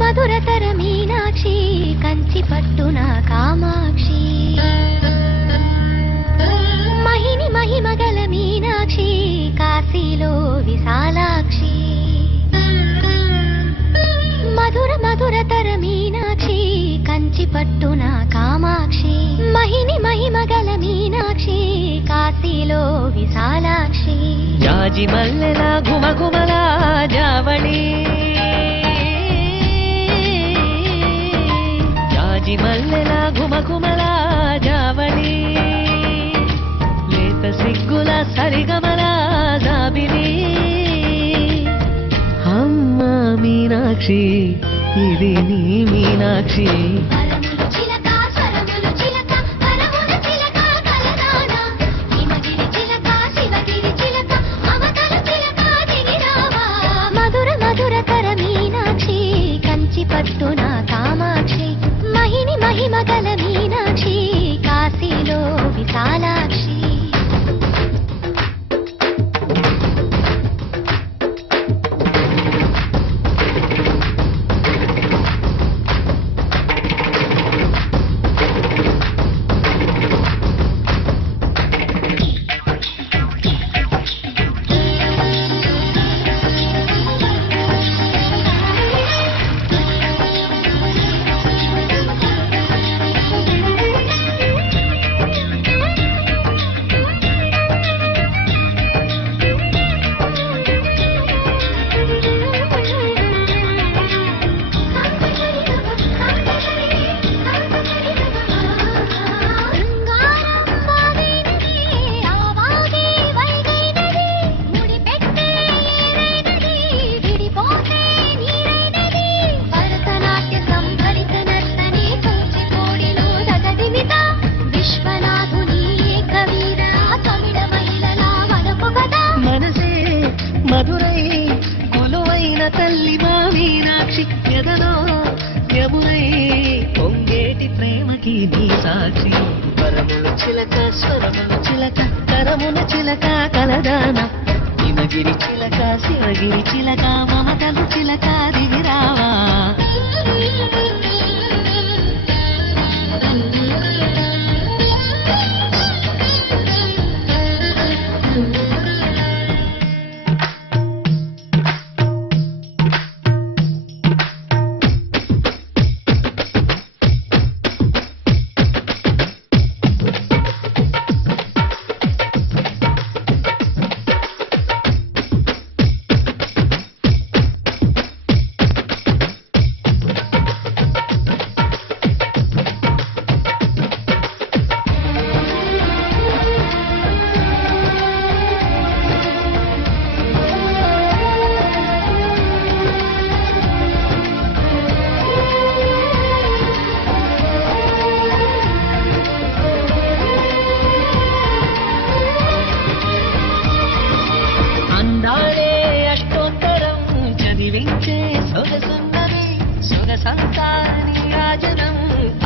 మధురతర మీనాక్షి కంచి పట్టున కామాక్షి మహిని మహిమగల మీనాక్షి కాశీలో విశాలాక్షి మధురతర మీనాక్షి కంచి పట్టున కామాక్షి మహిని మహిమగల మీనాక్షి కాశీలో విశాలాక్షి జాజి మల్లెల గుమగుమల జావళి మల్లెల గుమగుమల జావళి లేత సిగ్గుల సరిగమల జాబిలి అమ్మ మీనాక్షి ఇది నీ మీనాక్షి మధురతర మీనాక్షి కంచి పట్టున కామాక్షి మహిని మహిమగల మీనాక్షి కాశీలో విశాలాక్షి మధురై కొలువైన తల్లి మా మీనాక్షి ఎదలో యమునై పొంగేటి ప్రేమకి నీ సాక్షి వరములు చిలక స్వరములు చిలక కరమున చిలక కలదాన హిమగిరి చిలక శివగిరి చిలక మమతలు చిలక దిగిరావా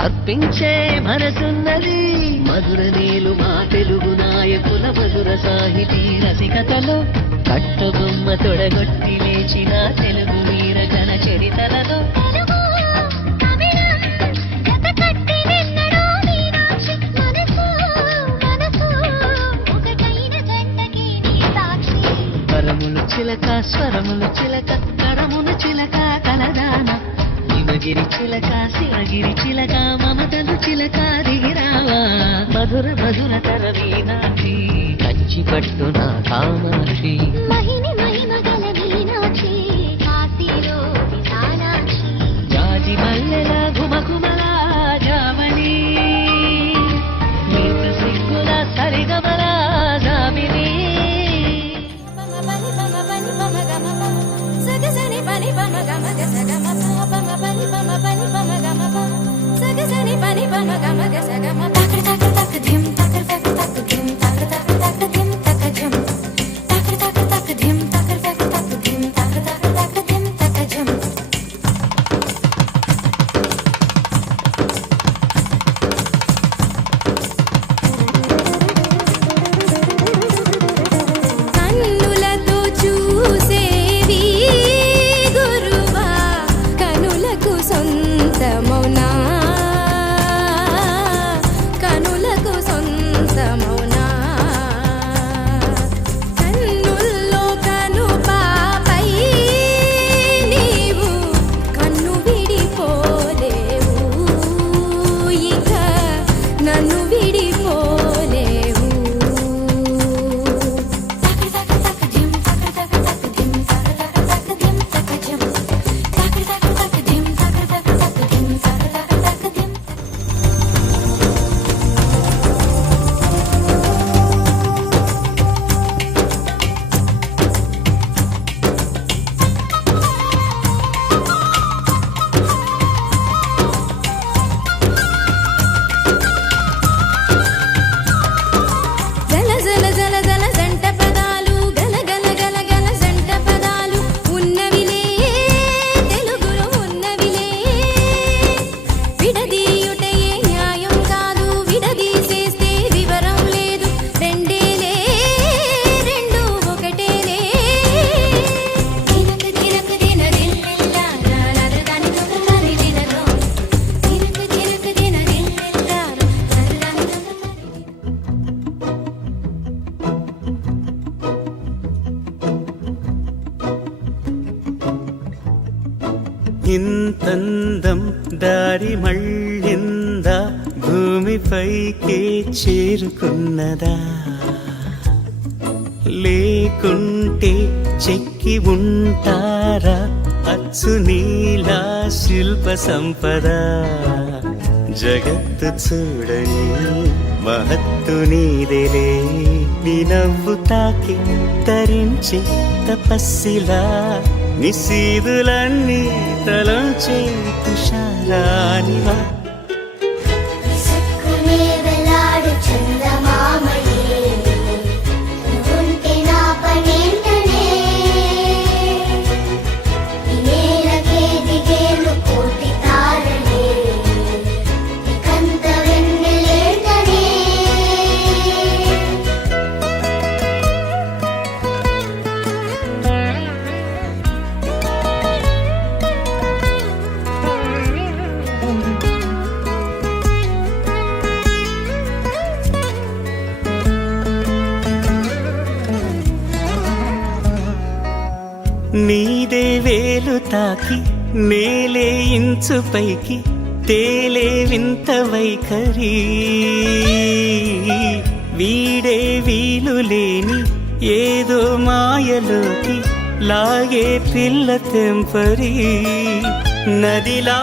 అర్పించే మనసున్నది మధుర నీలు మా తెలుగు నాయకుల మధుర సాహితీ రసికతలో కట్టబొమ్మ తొడగొట్టి లేచిన తెలుగు వీర జన చరితలలో వరములు చిలక స్వరములు చిలక కరమున చిలక కలదాన హిమగిరి చిలక శివగిరి చిలక మమతలు చిలక దిగిరావా మధురతర మీనాక్షి కంచి పట్టున కామాక్షి మహిని మహిమగల మీనాక్షి కాశీలో విశాలాక్షి జాజి మల్లెల గుమగుమల జావళి నీత సిగ్గుల సరిగమల జాబిలి ధిం తక ధిం తక ధిం తక ధిం తక ధిం తక ధిం తక ఇంతందం దారి మళ్ళిందా భూమిపైకే చేరుకున్నదా లేకుంటే చెక్కి ఉంటారా అచ్చు నీలా శిల్ప సంపద జగత్తు చూడని మహత్తు నీదేలే నీ నవ్వు తాకి తరించి తపస్సిలా నిశీదులన్నీ తలంచే తుషారానివా విసుక్కునే వెలాడు చందమామయే నువ్వుంటే నా పనేంటనే ఈ నేలకే దిగేను కోటి తారలే ఇకంత వెన్నెలేంటనే నీదే వేలు తాకి నేలే ఇంచు పైకి తేలే వింత వైఖరి వీడే వీలు లేని ఏదో మాయలోకి లాగే పిల్ల తెంపరి నదిలా